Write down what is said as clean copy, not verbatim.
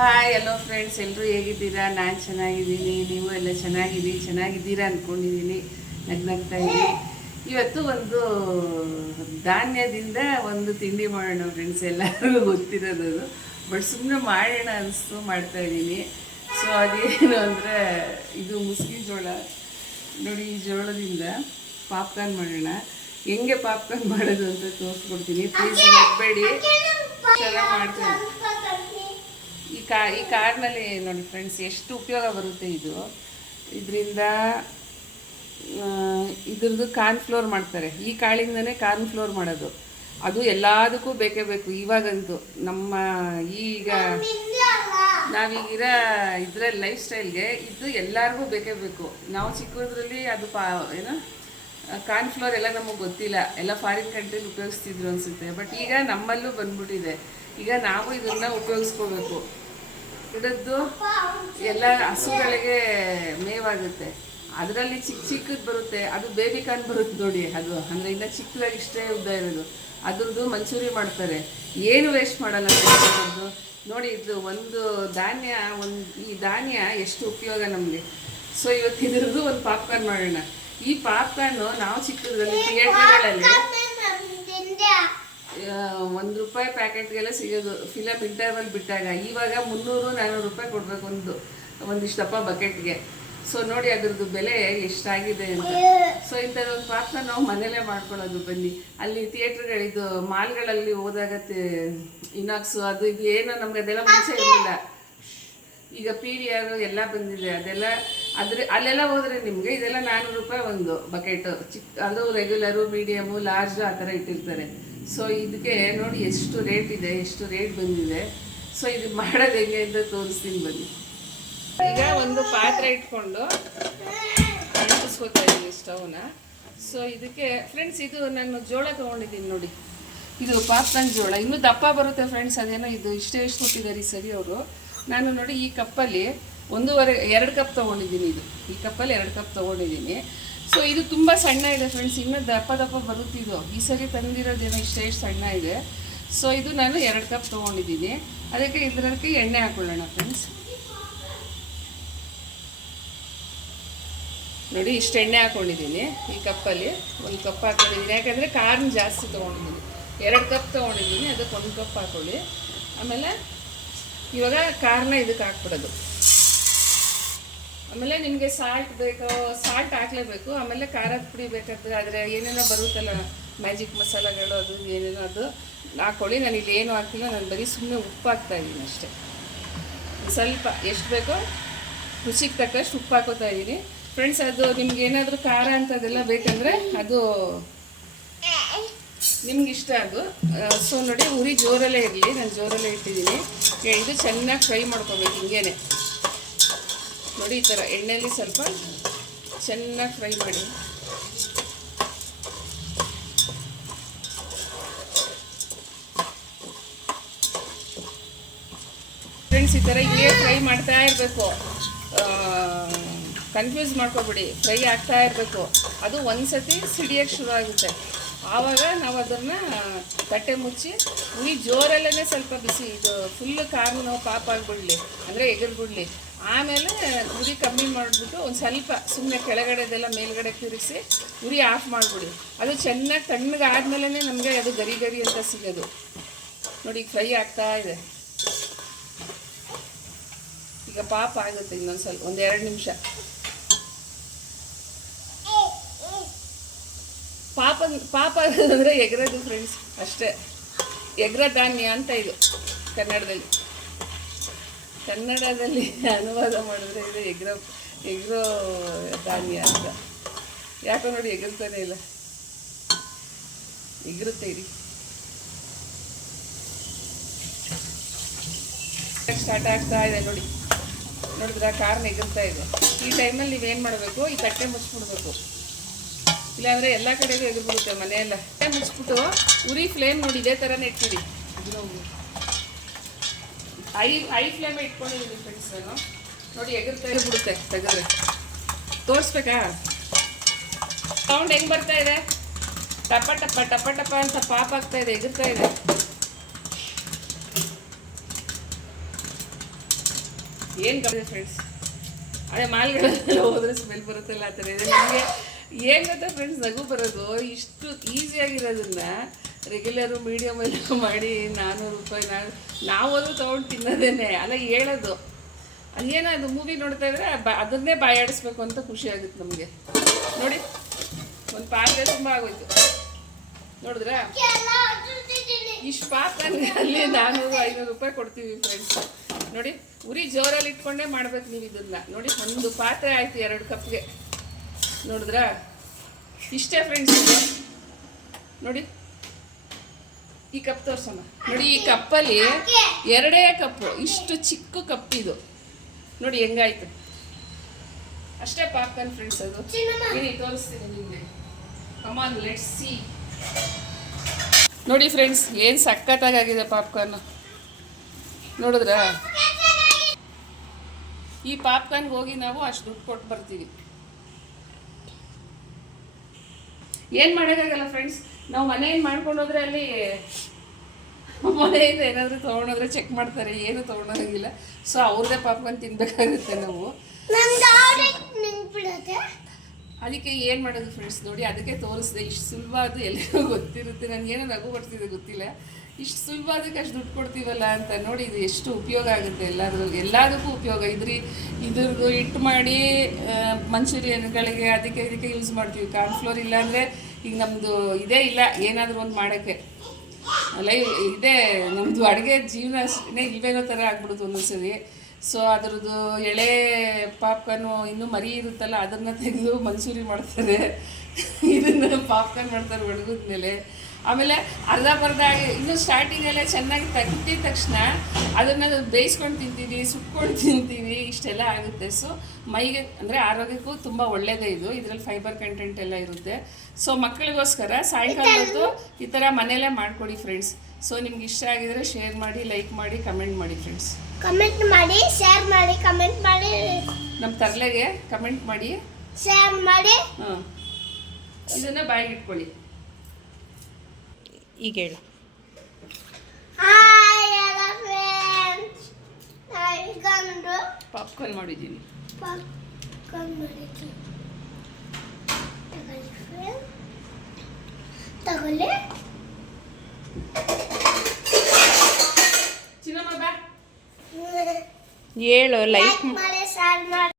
Hi hello friends, ಎಲ್ಲರೂ ಹೇಗಿದ್ದೀರಾ? ನಾನು ಚೆನ್ನಾಗಿದ್ದೀನಿ, ನೀವು ಎಲ್ಲ ಚೆನ್ನಾಗಿದ್ದೀರಾ ಅಂದ್ಕೊಂಡಿದ್ದೀನಿ. ನಗ್ನಗ್ತಾ ಇದ್ದೀನಿ. ಇವತ್ತು ಒಂದು ಧಾನ್ಯದಿಂದ ಒಂದು ತಿಂಡಿ ಮಾಡೋಣ ಫ್ರೆಂಡ್ಸ್, ಎಲ್ಲರಿಗೂ ಗೊತ್ತಿರೋದು. ಬಟ್ ಸುಮ್ಮನೆ ಮಾಡೋಣ ಅನಿಸ್ತು, ಮಾಡ್ತಾಯಿದ್ದೀನಿ. ಸೊ ಅದೇನು ಅಂದರೆ, ಇದು ಮುಸ್ಕಿನ ಜೋಳ ನೋಡಿ. ಈ ಜೋಳದಿಂದ ಪಾಪ್ಕಾರ್ನ್ ಮಾಡೋಣ. ಹೆಂಗೆ ಪಾಪ್ಕಾರ್ನ್ ಮಾಡೋದು ಅಂತ ತೋರಿಸ್ಕೊಡ್ತೀನಿ. ಪ್ಲೀಸ್ ಹೋಗಬೇಡಿ, ಚೆನ್ನಾಗಿ ಮಾಡ್ತೀನಿ. ಈ ಕಾರ್ನಲ್ಲಿ ನೋಡಿ ಫ್ರೆಂಡ್ಸ್, ಎಷ್ಟು ಉಪಯೋಗ ಬರುತ್ತೆ ಇದು. ಇದರಿಂದ ಇದ್ರದ್ದು ಕಾರ್ನ್ಫ್ಲೋರ್ ಮಾಡ್ತಾರೆ. ಈ ಕಾಳಿಂದನೇ ಕಾರ್ನ್ಫ್ಲೋರ್ ಮಾಡೋದು. ಅದು ಎಲ್ಲದಕ್ಕೂ ಬೇಕೇ ಬೇಕು ಇವಾಗಂತೂ. ನಮ್ಮ ಈಗ ನಾವೀಗಿರೋ ಇದರಲ್ಲಿ ಲೈಫ್ ಸ್ಟೈಲ್ಗೆ ಇದು ಎಲ್ಲರಿಗೂ ಬೇಕೇ ಬೇಕು. ನಾವು ಚಿಕ್ಕದ್ರಲ್ಲಿ ಅದು ಏನು ಕಾರ್ನ್ಫ್ಲೋರ್ ಎಲ್ಲ ನಮಗೆ ಗೊತ್ತಿಲ್ಲ, ಎಲ್ಲ ಫಾರಿನ್ ಕಂಟ್ರಿಲಿ ಉಪಯೋಗಿಸ್ತಿದ್ರು ಅನಿಸುತ್ತೆ. ಬಟ್ ಈಗ ನಮ್ಮಲ್ಲೂ ಬಂದ್ಬಿಟ್ಟಿದೆ. ಈಗ ನಾವು ಇದನ್ನು ಉಪಯೋಗಿಸ್ಕೋಬೇಕು. ಗಿಡದ್ದು ಎಲ್ಲ ಹಸುಗಳಿಗೆ ಮೇವಾಗುತ್ತೆ. ಅದರಲ್ಲಿ ಚಿಕ್ಕದು ಬರುತ್ತೆ, ಅದು ಬೇಬಿ ಕಾರ್ನ್ ಬರುತ್ತೆ ನೋಡಿ. ಅದು ಅಂದರೆ ಇನ್ನು ಚಿಕ್ಕದಾಗಿ ಇಷ್ಟೇ ಉದ್ದ ಇರೋದು. ಅದ್ರದ್ದು ಮಂಚೂರಿ ಮಾಡ್ತಾರೆ. ಏನು ವೇಸ್ಟ್ ಮಾಡಲ್ಲ ಅದ್ರದ್ದು. ನೋಡಿ, ಇದು ಒಂದು ಧಾನ್ಯ, ಈ ಧಾನ್ಯ ಎಷ್ಟು ಉಪಯೋಗ ನಮಗೆ. ಸೊ ಇವತ್ತು ಇದ್ರದ್ದು ಒಂದು ಪಾಪ್ಕಾರ್ನ್ ಮಾಡೋಣ. ಈ ಪಾಪ್ಕಾರ್ನು ನಾವು ಚಿಕ್ಕದ್ರಲ್ಲಿ ಥಿಯೇಟರ್ಗಳಲ್ಲಿ ₹1 ಪ್ಯಾಕೆಟ್ಗೆಲ್ಲ ಸಿಗೋದು, ಫಿಲಮ್ ಇಂಟರ್ವಲ್ ಬಿಟ್ಟಾಗ. ಇವಾಗ 300-400 ರೂಪಾಯಿ ಕೊಡಬೇಕು ಒಂದಿಷ್ಟಪ್ಪ ಬಕೆಟ್ಗೆ. ಸೊ ನೋಡಿ ಅದ್ರದ್ದು ಬೆಲೆ ಎಷ್ಟಾಗಿದೆ ಅಂತ. ಸೊ ಇಂಥದ್ದೊಂದು ಪಾಪ್ಕಾರ್ನ್ ನಾವು ಮನೇಲೇ ಮಾಡ್ಕೊಳ್ಳೋದು. ಬನ್ನಿ, ಅಲ್ಲಿ ಥಿಯೇಟ್ರ್ಗಳಿದ್ದು ಮಾಲ್ಗಳಲ್ಲಿ ಹೋದಾಗ ಇನಾಕ್ಸು ಅದು ಇದು ಏನೋ ನಮ್ಗೆ ಅದೆಲ್ಲ ಮುಂಚೆ ಇರಲಿಲ್ಲ. ಈಗ PVR ಎಲ್ಲ ಬಂದಿದೆ. ಅದೆಲ್ಲ ಅಲ್ಲೆಲ್ಲ ಹೋದರೆ ನಿಮಗೆ ಇದೆಲ್ಲ ₹400 ಒಂದು ಬಕೆಟು. ಅದು ರೆಗ್ಯುಲರು, ಮೀಡಿಯಮು, ಲಾರ್ಜು ಆ ಥರ ಇಟ್ಟಿರ್ತಾರೆ. ಸೊ ಇದಕ್ಕೆ ನೋಡಿ ಎಷ್ಟು ರೇಟ್ ಇದೆ, ಎಷ್ಟು ರೇಟ್ ಬಂದಿದೆ. ಸೊ ಇದು ಮಾಡೋದು ಹೆಂಗೆ ಅಂತ ತೋರಿಸ್ತೀನಿ ಬನ್ನಿ. ಈಗ ಒಂದು ಪಾತ್ರೆ ಇಟ್ಕೊಂಡು ಅಂಟಿಸ್ಕೊತಾ ಇದ್ದೀನಿ ಸ್ಟವ್ನ. ಸೊ ಇದಕ್ಕೆ ಫ್ರೆಂಡ್ಸ್, ಇದು ನಾನು ಜೋಳ ತೊಗೊಂಡಿದ್ದೀನಿ ನೋಡಿ. ಇದು ಪಾಪ್ಕಾರ್ನ್ ಜೋಳ. ಇನ್ನೂ ದಪ್ಪ ಬರುತ್ತೆ ಫ್ರೆಂಡ್ಸ್. ಅದೇನೋ ಇದು ಇಷ್ಟೇ ಕೊಟ್ಟಿದ್ದಾರೆ ಈ ಸರಿ ಅವರು. ನಾನು ನೋಡಿ ಈ ಕಪ್ಪಲ್ಲಿ 2 ಕಪ್ ತೊಗೊಂಡಿದ್ದೀನಿ. ಈ ಕಪ್ಪಲ್ಲಿ 2 ಕಪ್ ತೊಗೊಂಡಿದ್ದೀನಿ. ಸೊ ಇದು ತುಂಬ ಸಣ್ಣ ಇದೆ ಫ್ರೆಂಡ್ಸ್. ಇನ್ನೂ ದಪ್ಪ ಬರುತ್ತಿದ್ದು. ಈ ಸರಿ ತಂದಿರೋದೇನೋ ಇಷ್ಟೇ ಸಣ್ಣ ಇದೆ. ಸೊ ಇದು ನಾನು 2 ಕಪ್ ತೊಗೊಂಡಿದ್ದೀನಿ. ಅದಕ್ಕೆ ಇದಕ್ಕೆ ಎಣ್ಣೆ ಹಾಕೊಳ್ಳೋಣ ಫ್ರೆಂಡ್ಸ್. ನೋಡಿ ಇಷ್ಟು ಎಣ್ಣೆ ಹಾಕ್ಕೊಂಡಿದ್ದೀನಿ. ಈ ಕಪ್ಪಲ್ಲಿ 1 ಕಪ್ ಹಾಕ್ಕೊಂಡಿದ್ದೀನಿ. ಯಾಕಂದರೆ ಕಾರ್ನ್ ಜಾಸ್ತಿ ತೊಗೊಂಡಿದ್ದೀನಿ. 2 ಕಪ್ ತೊಗೊಂಡಿದ್ದೀನಿ, ಅದಕ್ಕೆ 1 ಕಪ್ ಹಾಕ್ಕೊಳ್ಳಿ. ಆಮೇಲೆ ಇವಾಗ ಕಾರ್ನ ಇದಕ್ಕೆ ಹಾಕ್ಬಿಡೋದು. ಆಮೇಲೆ ನಿಮಗೆ ಸಾಲ್ಟ್ ಬೇಕೋ ಸಾಲ್ಟ್ ಹಾಕಲೇಬೇಕು. ಆಮೇಲೆ ಖಾರದ ಪುಡಿ ಬೇಕಾದ್ರೆ ಆದರೆ ಏನೇನೋ ಬರುತ್ತಲ್ಲ ಮ್ಯಾಜಿಕ್ ಮಸಾಲೆಗಳು, ಅದು ಏನೇನೋ ಅದು ಹಾಕ್ಕೊಳ್ಳಿ. ನಾನು ಇಲ್ಲಿ ಏನು ಹಾಕ್ತಿಲ್ಲ, ನಾನು ಬರೀ ಸುಮ್ಮನೆ ಉಪ್ಪು ಹಾಕ್ತಾಯಿದ್ದೀನಿ ಅಷ್ಟೇ. ಸ್ವಲ್ಪ ಎಷ್ಟು ಬೇಕೋ ರುಚಿಗೆ ತಕ್ಕಷ್ಟು ಉಪ್ಪು ಹಾಕೋತಾ ಇದ್ದೀನಿ ಫ್ರೆಂಡ್ಸ್. ಅದು ನಿಮ್ಗೆ ಏನಾದರೂ ಖಾರ ಅಂಥದ್ದೆಲ್ಲ ಬೇಕಂದರೆ ಅದು ನಿಮ್ಗಿಷ್ಟ ಅದು. ಸೊ ನೋಡಿ, ಉರಿ ಜೋರಲ್ಲೇ ಇರಲಿ, ನಾನು ಜೋರಲ್ಲೇ ಇಟ್ಟಿದ್ದೀನಿ. ಇದು ಚೆನ್ನಾಗಿ ಫ್ರೈ ಮಾಡ್ಕೋಬೇಕು ಹಿಂಗೇನೆ ನೋಡಿ. ಈ ಥರ ಎಣ್ಣೆಯಲ್ಲಿ ಸ್ವಲ್ಪ ಚೆನ್ನಾಗಿ ಫ್ರೈ ಮಾಡಿ. ಫ್ರೆಂಡ್ಸ್, ಈ ಥರ ಹಿಂಗೆ ಫ್ರೈ ಮಾಡ್ತಾ ಇರಬೇಕು. ಕನ್ಫ್ಯೂಸ್ ಮಾಡ್ಕೊಬಿಡಿ, ಫ್ರೈ ಆಗ್ತಾ ಇರಬೇಕು. ಅದು ಒಂದು ಸತಿ ಸಿಡಿಯೋಕ್ಕೆ ಶುರು ಆಗುತ್ತೆ. ಆವಾಗ ನಾವು ಅದನ್ನು ತಟ್ಟೆ ಮುಚ್ಚಿ ಉರಿ ಜೋರಲ್ಲೇ ಸ್ವಲ್ಪ ಬಿಸಿ, ಇದು ಫುಲ್ಲು ಕಾರ್ನು ನಾವು ಪಾಪ್ ಆಗಿಬಿಡಲಿ, ಅಂದರೆ ಎಗರ್ಬಿಡಲಿ. ಆಮೇಲೆ ಉರಿ ಕಮ್ಮಿ ಮಾಡಿಬಿಟ್ಟು ಒಂದು ಸ್ವಲ್ಪ ಸುಮ್ಮನೆ ಕೆಳಗಡೆದೆಲ್ಲ ಮೇಲ್ಗಡೆ ತಿರುಗಿಸಿ ಉರಿ ಆಫ್ ಮಾಡಿಬಿಡಿ. ಅದು ಚೆನ್ನಾಗಿ ತಣ್ಣಗೆ ಆದಮೇಲೆ ನಮಗೆ ಅದು ಗರಿ ಗರಿ ಅಂತ ಸಿಗೋದು ನೋಡಿ. ಫ್ರೈ ಆಗ್ತಾ ಇದೆ. ಈಗ ಪಾಪ ಆಗುತ್ತೆ. ಇನ್ನೊಂದು ಸ್ವಲ್ಪ 1-2 ನಿಮಿಷ. ಪಾಪ ಅಂದರೆ ಎಗರೋದು ಫ್ರೆಂಡ್ಸ್ ಅಷ್ಟೇ. ಎಗ್ರ ಧಾನ್ಯ ಅಂತ ಇದು ಕನ್ನಡದಲ್ಲಿ ಅನುವಾದ ಮಾಡಿದ್ರೆ ಇದು ಎಗ್ರೋ ಧಾನ್ಯ ಅಂತ. ಯಾಕೋ ನೋಡಿ ಎಗರ್ತಾನೆ ಇಲ್ಲ, ಎಗರುತ್ತೆ ಇರಿ. ಸ್ಟಾರ್ಟ್ ಆಗ್ತಾ ಇದೆ ನೋಡಿ. ನೋಡಿದ್ರೆ ಕಾರ್ನ ಎಗರ್ತಾ ಇದೆ. ಈ ಟೈಮಲ್ಲಿ ನೀವೇನು ಮಾಡಬೇಕು, ಈ ತಟ್ಟೆ ಮುಚ್ಚಿಬಿಡ್ಬೇಕು. ಇಲ್ಲಾಂದರೆ ಎಲ್ಲ ಕಡೆಗೂ ಎದುರ್ಬಿಡುತ್ತೆ ಮನೆಯೆಲ್ಲ. ಮುಚ್ಚಿಬಿಟ್ಟು ಉರಿ ಫ್ಲೇಮ್ ನೋಡಿ ಇದೇ ಥರನೇ ಇಟ್ಬಿಡಿ. ಐ ಫ್ಲೇಮ್ ಇಟ್ಕೊಂಡಿದ್ದೀನಿ ಫ್ರೆಂಡ್ಸ್ ನಾನು. ನೋಡಿ ಎಗರ್ಬಿಡುತ್ತೆ ತೆಗೆದ್ರೆ. ತೋರಿಸ್ಬೇಕಾ ಸೌಂಡ್ ಹೆಂಗೆ ಬರ್ತಾ ಇದೆ? ಟಪ ಟಪ ಟಪ ಟಪ ಅಂತ ಪಾಪ ಆಗ್ತಾ ಇದೆ, ಎಗರ್ತಾ ಇದೆ. ಏನು ಕಮ್ಮಿ ಫ್ರೆಂಡ್ಸ್, ಅದೇ ಮಾಲ್ಗಳೆಲ್ಲ ಹೋದ್ರೆ ಸ್ಮೆಲ್ ಬರುತ್ತಲ್ಲ ಆ ಥರ ಇದೆ. ನನಗೆ ಏನು ಗೊತ್ತಾ ಫ್ರೆಂಡ್ಸ್, ನಗು ಬರೋದು ಇಷ್ಟು ಈಸಿಯಾಗಿರೋದನ್ನ ರೆಗ್ಯುಲರು ಮೀಡಿಯಮ್ ಎಲ್ಲ ಮಾಡಿ 400 ರೂಪಾಯಿ ನಾವಾದರೂ ತೊಗೊಂಡು ತಿನ್ನೋದೇನೆ ಅಲ್ಲ ಹೇಳೋದು. ಅದೇನೋ ಅದು ಮೂವಿ ನೋಡ್ತಾ ಇದ್ರೆ ಅದನ್ನೇ ಬಾಯಾಡಿಸ್ಬೇಕು ಅಂತ ಖುಷಿ ಆಗುತ್ತೆ ನಮಗೆ. ನೋಡಿ ಒಂದು ಪಾತ್ರೆ ತುಂಬ ಆಗೋಯ್ತು ನೋಡಿದ್ರೆ, ಇಷ್ಟು ಪಾತ್ರೆ ಅಲ್ಲಿ 400-500 ರೂಪಾಯಿ ಕೊಡ್ತೀವಿ ಫ್ರೆಂಡ್ಸ್. ನೋಡಿ ಉರಿ ಜೋರಲ್ಲಿ ಇಟ್ಕೊಂಡೇ ಮಾಡ್ಬೇಕು ನೀವು ಇದನ್ನ. ನೋಡಿ ಒಂದು ಪಾತ್ರೆ ಆಯಿತು 2 ಕಪ್ಗೆ, ನೋಡಿದ್ರಾ? ಇಷ್ಟೇ ಫ್ರೆಂಡ್ಸ್ ಇದು. ನೋಡಿ ಈ ಕಪ್ ತೋರ್ಸೋಣ. ನೋಡಿ ಈ ಕಪ್ಪಲ್ಲಿ 2 ಕಪ್ಪು, ಇಷ್ಟು ಚಿಕ್ಕ ಕಪ್ ಇದು. ನೋಡಿ ಹೆಂಗಾಯ್ತು, ಅಷ್ಟೇ ಪಾಪ್ಕಾರ್ನ್ ಫ್ರೆಂಡ್ಸ್. ಅದು ಇಲ್ಲಿ ತೋರಿಸ್ತೀನಿ ನಿಮಗೆ. Come on let's see. ನೋಡಿ ಫ್ರೆಂಡ್ಸ್ ಏನು ಸಖತ್ತಾಗಿದೆ ಪಾಪ್ಕಾರ್ನ್, ನೋಡಿದ್ರಾ? ಈ ಪಾಪ್ಕಾರ್ನ್ಗೆ ಹೋಗಿ ನಾವು ಅಷ್ಟು ದುಡ್ಡು ಕೊಟ್ಟು ಬರ್ತೀವಿ. ಏನು ಮಾಡೋಕ್ಕಾಗಲ್ಲ ಫ್ರೆಂಡ್ಸ್, ನಾವು ಮನೆಯಿಂದ ಮಾಡ್ಕೊಂಡು ಹೋದ್ರೆ ಅಲ್ಲಿ ಮನೆಯಿಂದ ಏನಾದರೂ ತೊಗೊಂಡೋದ್ರೆ ಚೆಕ್ ಮಾಡ್ತಾರೆ, ಏನು ತೊಗೊಂಡೋಗಿಲ್ಲ. ಸೊ ಅವ್ರದ್ದೇ ಪಾಪ್ಕಾರ್ನ್ ತಿನ್ಬೇಕಾಗುತ್ತೆ ನಾವು. ಅದಕ್ಕೆ ಏನು ಮಾಡೋದು ಫ್ರೆಂಡ್ಸ್, ನೋಡಿ ಅದಕ್ಕೆ ತೋರಿಸ್ದೆ. ಇಷ್ಟು ಸುಲಭ ಅದು ಎಲ್ಲರಿಗೂ ಗೊತ್ತಿರುತ್ತೆ, ನನಗೇನೋ ನಗು ಬರ್ತಿದೆ ಗೊತ್ತಿಲ್ಲ. ಇಷ್ಟು ಸುಲಭ ಅದಕ್ಕೆ ಅಷ್ಟು ದುಡ್ಡು ಕೊಡ್ತೀವಲ್ಲ ಅಂತ. ನೋಡಿ ಇದು ಎಷ್ಟು ಉಪಯೋಗ ಆಗುತ್ತೆ, ಎಲ್ಲದಕ್ಕೂ ಉಪಯೋಗ. ಇದ್ರದ್ದು ಹಿಟ್ಟು ಮಾಡಿ ಮಂಚೂರಿಯನ್ಗಳಿಗೆ ಅದಕ್ಕೆ ಇದಕ್ಕೆ ಯೂಸ್ ಮಾಡ್ತೀವಿ. ಕಾರ್ನ್ಫ್ಲೋರ್ ಇಲ್ಲಾಂದರೆ ಈಗ ನಮ್ಮದು ಇದೇ ಇಲ್ಲ ಏನಾದರೂ ಒಂದು ಮಾಡೋಕ್ಕೆ, ಇದೇ ನಮ್ಮದು ಅಡುಗೆ ಜೀವನನೇ ಇಲ್ವೇನೋ ಥರ ಆಗ್ಬಿಡುತ್ತೆ ಒಂದೊಂದ್ಸರಿ. ಸೊ ಅದರದ್ದು ಎಳೆ ಪಾಪ್ಕಾರ್ನು ಇನ್ನೂ ಮರಿ ಇರುತ್ತಲ್ಲ ಅದನ್ನು ತೆಗೆದು ಮಂಚೂರಿ ಮಾಡ್ತಾರೆ, ಇದನ್ನು ಪಾಪ್ಕಾರ್ನ್ ಮಾಡ್ತಾರೆ ಒಣಗಿದ ಮೇಲೆ. ಆಮೇಲೆ ಅರ್ಧ ಇನ್ನೂ ಸ್ಟಾರ್ಟಿಂಗಲ್ಲೇ ಚೆನ್ನಾಗಿ ತೆಗ್ದಿದ ತಕ್ಷಣ ಅದನ್ನು ಬೇಯಿಸ್ಕೊಂಡು ತಿಂತೀವಿ, ಸುಟ್ಕೊಂಡು ತಿಂತೀವಿ, ಇಷ್ಟೆಲ್ಲ ಆಗುತ್ತೆ. ಸೊ ಮೈಗೆ ಅಂದರೆ ಆರೋಗ್ಯಕ್ಕೂ ತುಂಬ ಒಳ್ಳೆಯದೇ ಇದು. ಇದರಲ್ಲಿ ಫೈಬರ್ ಕಂಟೆಂಟ್ ಎಲ್ಲ ಇರುತ್ತೆ. ಸೊ ಮಕ್ಕಳಿಗೋಸ್ಕರ ಸಾಯಂಕಾಲ ಹೊತ್ತು ಈ ಥರ ಮನೆಯಲ್ಲೇ ಮಾಡಿಕೊಡಿ ಫ್ರೆಂಡ್ಸ್. ಸೊ ನಿಮ್ಗೆ ಇಷ್ಟ ಆಗಿದರೆ ಶೇರ್ ಮಾಡಿ, ಲೈಕ್ ಮಾಡಿ, ಕಮೆಂಟ್ ಮಾಡಿ ಫ್ರೆಂಡ್ಸ್. ಕಮೆಂಟ್ ಮಾಡಿ, ಶೇರ್ ಮಾಡಿ, ಕಮೆಂಟ್ ಮಾಡಿ, ನಮ್ಮ ತರಲೆಗೆ ಕಮೆಂಟ್ ಮಾಡಿ, ಶೇರ್ ಮಾಡಿ. ಹಾಂ, ಇದನ್ನು ಬಾಯಿಗೆ ಇಟ್ಕೊಳ್ಳಿ. ಈಗ ಹೇಳು. ಹಾಯ್ ಎಲ್ಲ ಫ್ರೆಂಡ್ಸ್, ನಾವೀಗೊಂದು ಪಾಪ್ಕಾರ್ನ್ ಮಾಡಿದ್ದೀನಿ. ಪಾಪ್ಕಾರ್ನ್ ಮಾಡಿದ್ದೀವಿ. ತಗೊಳ್ಳಿ ಫ್ರೆಂಡ್, ತಗೊಳ್ಳಿ. ಚಿನ್ನಮ್ಮ ಬಾ. ಹೇಳು. ಲೈಕ್ ಮಾಡಿ, ಶೇರ್ ಮಾಡಿ.